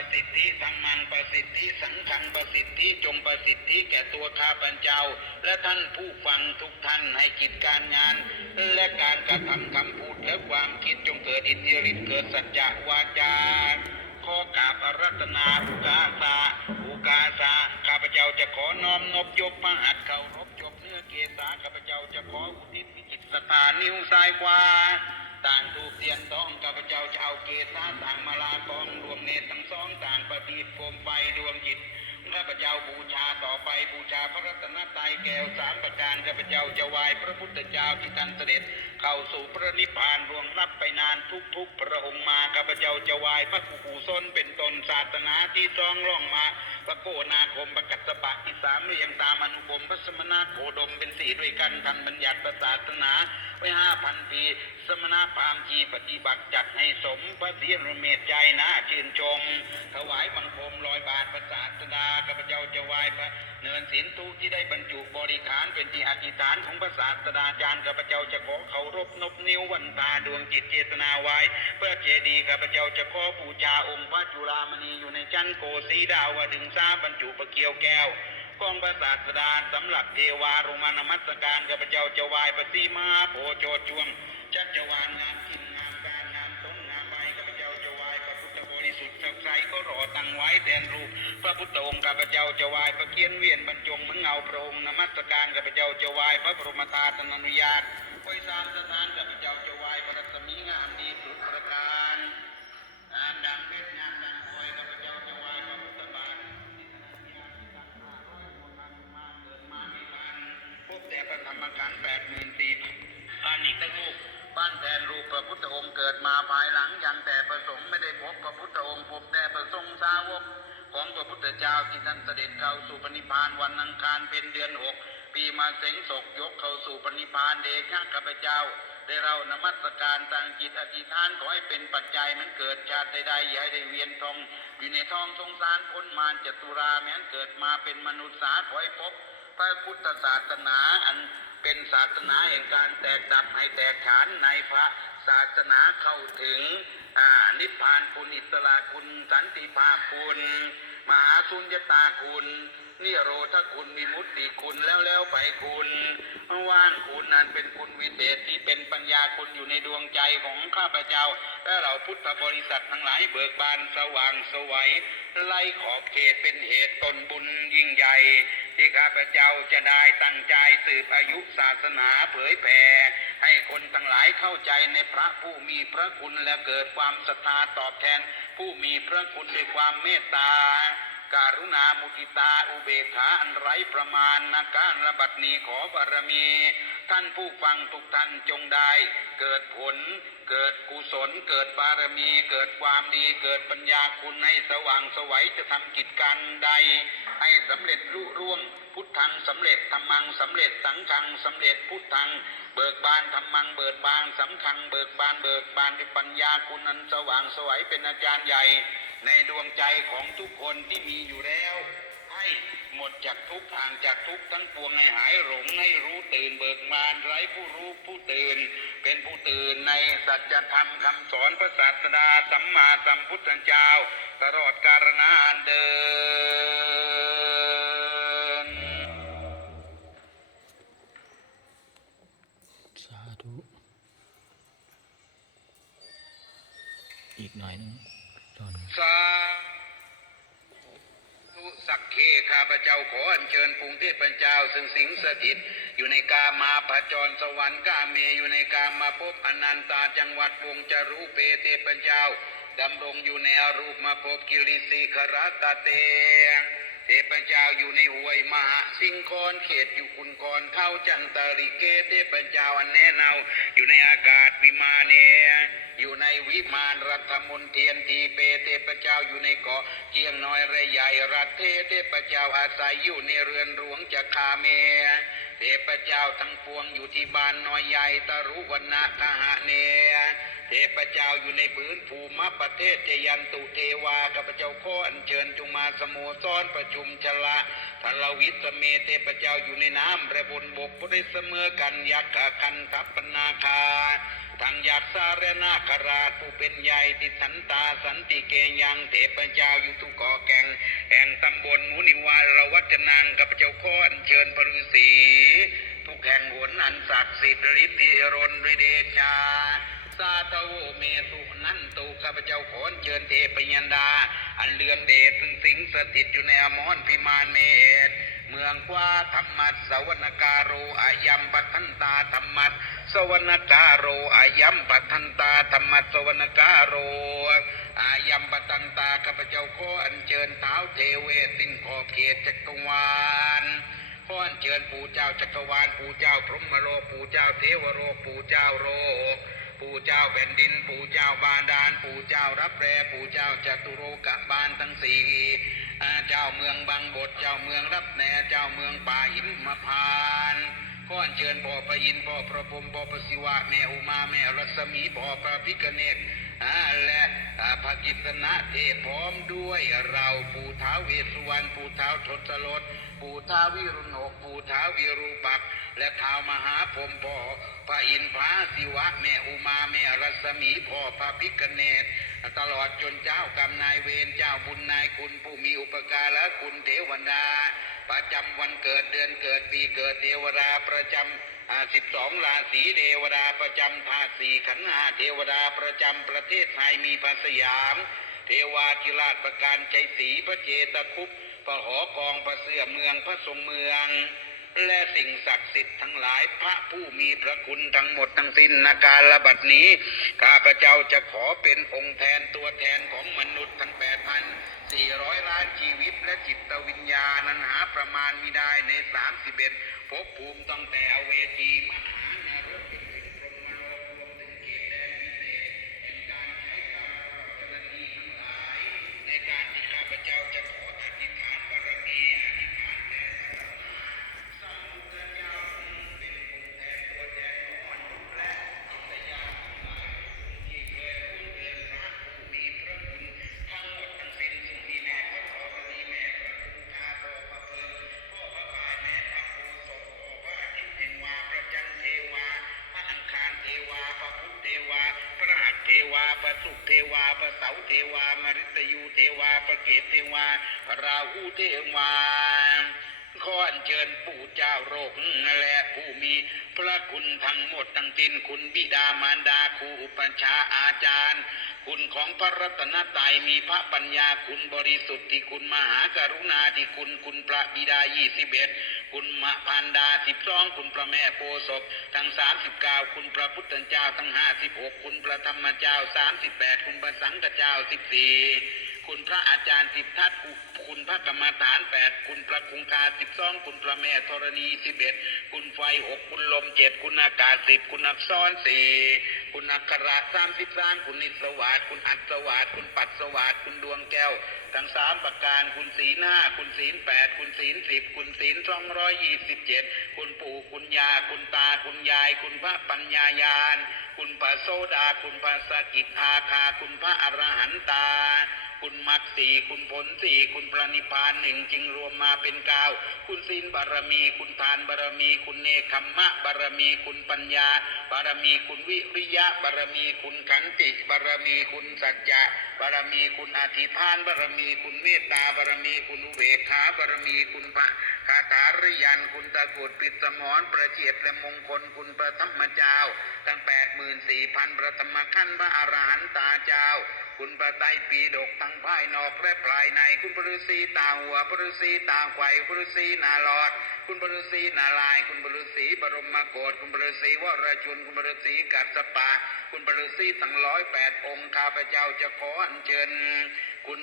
ประสิทธิธรรมังประสิทธิสังฆังประสิทธิจงประสิทธิแก่ตัวข้าพเจ้า และท่านผู้ฟังทุกท่านให้กิจการงาน และการกระทำคำพูดและความคิดจงเกิดอิทธิฤทธิ์เกิดสัจจะวาจาข้อกราบอารัตนาอุกาสาอุกาสาข้าพเจ้าจะขอน้อมนบยกพระหัตเคารพจบเนื้อเกศาข้าพเจ้าจะขออุทิศวิจิตสถานนิ้วซ้ายขวา ต่างถูกเทียนต้องข้าพเจ้าจะเอาเกศาต่างมาลากองรวมเนตรทั้งสองต่างประทีปโคมไฟดวงจิตข้าพเจ้าบูชาต่อไปบูชาพระรัตนตรัยแก้วสามประการข้าพเจ้าจะไหวพระพุทธเจ้าที่ท่านเสด็จ เข้าสู่พระนิพพานรวงรับไปนานทุกทุกพระองค์มาข้าพเจ้าจะไหวพระกุศลเป็นตนศาสนาที่จองร่องมาพระโกนาคมประกัสสปะที่สามเรียงตามอนุกรมพระสมณะโคดมเป็นสี่ด้วยกันท่านบัญญัติศาสนาไว้ห้าพันปี สมณะพราหมณ์จีปฏิบัติจัดให้สมพระเสียรเมตใจนะชื่นชม ถวายบังคมลอยบาทประสาสดาข้าพเจ้าจะไหว้พระเนินสินทุที่ได้บรรจุบริขารเป็นที่อธิษฐานของพระศาสดาจารย์ข้าพเจ้าจะขอเคารพนบนิ้ววันตาดวงจิตเจตนาไว้เพื่อเจดีย์ข้าพเจ้าจะขอบูชาองค์พระจุฬามณีอยู่ในชั้นโกสีดาวดึงซาบรรจุพระเกียวแก้วกองพระศาสดาสำหรับเทวารุมานมัสการข้าพเจ้าจะไหว้ปฏิมาโพโจจวง ชัชวานงามกินงามการงามสงงามใบข้าพเจ้าจะไหว้พระพุทธบริสุทธิ์สักไซก็รอตั้งไว้แทนรูป พระพุทธองค์ข้าพเจ้าจะไหว้พระเกียนเวียนบรรจงเหมือนเงาพระองค์นมัสการข้าพเจ้าจะไหว้พระบรมธาตุอนุญาตไว้สามสถานข้าพเจ้าจะไหว้พระรัศมีงามดีสุดประการงานดังเพชรงานดังพลอยข้าพเจ้าจะไหว้พระพุทธบาทพบแต่พระธรรมขันธ์แปดหมื่นสี่พันอีกทั้งลูก บ้านแทนรูปพระพุทธองค์เกิดมาภายหลังยังแต่ประสงค์ไม่ได้พบพระพุทธองค์พบแต่ประสงค์สาวกของพระพุทธเจ้าที่ท่านเสด็จเข้าสู่ปณิพพานวันอังคารเป็นเดือนหกปีมาเสงศกยกเข้าสู่ปณิพพานเดชะข้าพเจ้า ได้เรานมัสการตั้งจิตอธิษฐานขอให้เป็นปัจจัยมันเกิดชาติใดๆอย่าให้ได้เวียนทองอยู่ในทองสงสารพ้นมารจตุราแม้นเกิดมาเป็นมนุษย์สาขอให้พบพระพุทธศาสนาอัน เป็นศาสนาแห่งการแตกดับให้แตกฉานในพระศาสนาเข้าถึงนิพพานคุณอิสระคุณสันติภาพคุณ มหาสุญญตาคุณนิโรธคุณวิมุตติคุณแล้วแล้วไปคุณว่างคุณนั้นเป็นคุณวิเศษที่เป็นปัญญาคุณอยู่ในดวงใจของข้าพเจ้าและเราพุทธบริษัททั้งหลายเบิกบานสว่างสวัยไล่ขอบเขตเป็นเหตุตนบุญยิ่งใหญ่ ที่ข้าพเจ้าจะได้ตั้งใจสืบอายุศาสนาเผยแผ่ให้คนทั้งหลายเข้าใจในพระผู้มีพระคุณและเกิดความศรัทธาตอบแทน ผู้มีพระคุณด้วยความเมตตาการุณามุทิตาอุเบกขาอันไร้ประมาณนาการระบัดนี้ขอบารมี ท่านผู้ฟังทุกท่านจงได้ เกิดผล เกิดกุศล เกิดบารมี เกิดความดี เกิดปัญญาคุณให้สว่างสวัยจะทำกิจการใด ให้สำเร็จลุร่วง พุทธังสำเร็จธรรมังสำเร็จสังฆังสำเร็จพุทธัง เบิกบานธรรมังเบิกบานสำคังเบิกบานเบิกบานด้วยปัญญาคุณนันสว่างสวัยเป็นอาจารย์ใหญ่ ในดวงใจของทุกคนที่มีอยู่แล้ว ให้หมดจากทุกทางจากทุกทั้งปวงให้หายหลงให้รู้ตื่นเบิกบานไร้ผู้รู้ผู้ตื่น เป็นผู้ตื่นในสัจธรรมคำสอนพระศาสดาสัมมาสัมพุทธเจ้าตลอด เคข้าพเจ้าขออัญเชิญปุงเทพเจ้า ซึ่งสิงสถิต อยู่ในกามาผจรสวรรค์กาเมอยู่ในกามาพบอนันตาจังหวัดวงจรูเปเทพเจ้าดำรงอยู่ในอรูปมาพบกิริสีครัตเตง ทพเจ้าอยู่ในห้วยมหาสิงคอนเขตอยู่คุณกรเข้าจันตริเกเทพเจ้าอันแน่เนาอยู่ในอากาศวิมาเนอยู่ในวิมานรัฐมนเทียนทีเปเทพเจ้าอยู่ในเกาะเกียงน้อยระใหญ่รัฐเทเทพเจ้าอาศัยอยู่ในเรือนหลวงจะคาเม เทพเจ้าทั้งปวงอยู่ที่บ้านน้อยใหญ่ตรุวันนาคหะเนเทพเจ้าอยู่ในพื้นภูมิประเทศเจยันตุเทวาข้าพเจ้าขออันเชิญจงมาสโมสรประชุมชละทลวิสเมเทพเจ้าอยู่ในน้ำระบนบกบริเสมอกันยักษ์คันทัพปนาคา ทางยักษ์สารนาคราชผู้เป็นใหญ่ติสันตาสันติเกยังเทพเจ้าอยู่ทุกเกาะแกงแห่งตำบลมูนิวาลวัจนังกับเจ้าข้ออัญเชิญพระฤษีทุกแห่งหนอันศักดิ์สิทธิ์ฤทธิรนด้วยเดชาสาธโวเมสุนันตุข้าพเจ้าขอเชิญเทพยันดา อันเลือนเดชซึ่งสิงสถิตอยู่ในอมรพิมานเมตเมืองกว่าธรรมัสสวนการโรอายัมปัทันตาธรรมัส สวนการโรอายัมปัทันตาธรรมัสวนการโรอายัมปัทันตาข้าพเจ้าขออัญเชิญเท้าเทเวสิ้นขอบเขตจักรวาลขออัญเชิญปู่เจ้าจักรวาลปู่เจ้าพรหมโลกปู่เจ้าเทวโลกปู่เจ้าโลกปู่เจ้าแผ่นดิน ปู่เจ้าบาดาล ปู่เจ้ารับแรปู่เจ้าจตุโลกบาลทั้งสี่เจ้าเมืองบางบท เจ้าเมืองรับแนเจ้าเมืองป่าหิมพาน ต์ขอเชิญพ่อพระอินทร์พ่อพระพรหมพ่อพระศิวะแม่อุมาแม่รัศมีพ่อพระพิฆเนศอาและพระกิตนะเทพพร้อมด้วยเราปู่ท้าวเวสสุวรรณปู่ท้าวทศรถปู่ท้าววิรุณหกปู่ท้าววิรูปักษ์และท้าวมหาพรหมพ่อพระอินทร์พระศิวะ แม่อุมาแม่รัศมีพ่อพระพิฆเนศตลอดจนเจ้ากรรมนายเวรเจ้าบุญนายคุณผู้มีอุปการะคุณเทวดา ประจำวันเกิดเดือนเกิดปีเกิดเทวดาประจำสิบสองราศีเทวดาประจำธาตุสี่ขันหาเทวดาประจำประเทศไทยมีพระสยาม เทวาธิราชประการใจศรีพระเจตคุปพระหอกองพระเสื่อเมืองพระทรงเมือง และสิ่งศักดิ์สิทธิ์ทั้งหลายพระผู้มีพระคุณทั้งหมดทั้งสิ้นนาการระบัดนี้ ข้าพระเจ้าจะขอเป็นองค์แทนตัวแทนของมนุษย์ทั้งแปดพัน สี่ร้อยล้านชีวิตและจิตวิญญาณนั้นหาประมาณมิได้ในสามสิบเอ็ดภพภูมิตั้งแต่อเวจีมหา เทวามฤตยูเทวาพระเกศเทวาระราหูเทวาขออัญเชิญปู่เจ้าโรคและผู้มีพระคุณทั้งหมดทั้งสิ้นคุณบิดามารดาครูอุปชาอาจารย์ คุณของพระรัตนตรัยมีพระปัญญาคุณบริสุทธิ์ที่คุณมหากรุณาที่คุณคุณพระบิดายี่สิบเอ็ด คุณมะพันดาสิบสองคุณพระแม่โพศพทั้งสามสิบเก้าคุณพระพุทธเจ้าทั้งห้าสิบหกคุณพระธรรมเจ้าสามสิบแปดคุณพระสังฆเจ้าสิบสี่ คุณพระอาจารย์สิบทัศน์คุณพระกรรมฐานแปดคุณพระคุงคาสิบสองคุณพระแม่ธรณีสิบเอ็ดคุณไฟหกคุณลมเจ็ดคุณอากาศสิบคุณอักษรสี่คุณอักขระสามสิบสามคุณนิสวาสดคุณอัศวาสคุณปัสสวาสดคุณดวงแก้ว ทั้งสามประการคุณศีลห้าคุณศีลแปดคุณศีลสิบคุณศีลสองร้อยยี่สิบเจ็ดคุณปู่คุณยาคุณตาคุณยาย คุณพระปัญญายาณคุณพระโสดา คุณพระสกิทาคา คุณพระอรหันตา คุณมัดสี่คุณผลสี่คุณพระนิพพานหนึ่งจึงรวมมาเป็นเก้าคุณศีลบารมี คุณทานบารมี คุณเนคขมมะบารมี คุณปัญญา บารมี คุณวิริยะบารมี คุณขันติบารมี คุณสัจจะบารมี คุณอธิษฐานบารมี คุณเมตตาบารมี คุณอุเบกขาบารมี คุณพระคาถาริยัน คุณตะกุดปิดสมรประเจียดและมงคล คุณพระธรรมเจ้าทั้งแปดหมื่นสี่พันประธรรมขั้นพระอรหันตาเจ้า คุณประไตรปีดกทั้งภายนอกและภายใน คุณปรุษีตาหัวปรุษีตาไข่ปรุษีนาลอด คุณปรุษีนาลาย คุณปรุษีบรมโกดคุณปรุษีวรชุน คุณปรุษีกัสสปะ คุณปรุษีทั้งร้อยแปดองค์ข้าพเจ้าจะขออัญเชิญคุณ